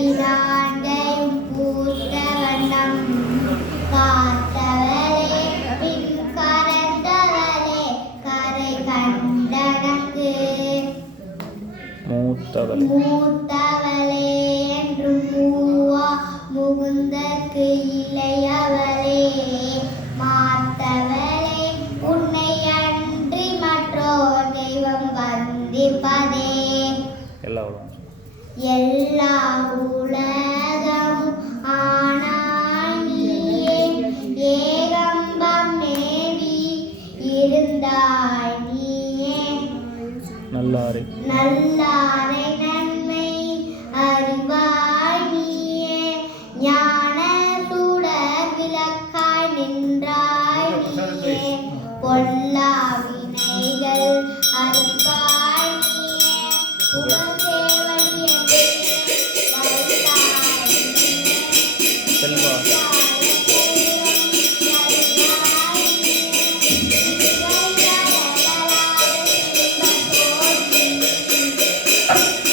ஈராண்டையும் பூத்த வண்ணம் காத்தவளே பின் கரந்தவளே கரை கண்டனக்கு மூத்தவளே என்றும் மூவா முகுந்தற்கு இல்லையவளே மாத்தவளே உன்னை அன்றி மற்றோர் தெய்வம் வந்திப்பதே எல்லா உலகம் ஆனாய் நீயே ஏகம்பம் மேவி இருந்தாய் நீயே நல்லாரை நன்மை அறிவாய் நீயே ஞான சுடர் விளக்காய் நின்றாய் நீயே பொல்லா வினைகள் அறுப்பாய் நீயே புகழ்சேவடி என்று வாழ்த்தாய் நீயே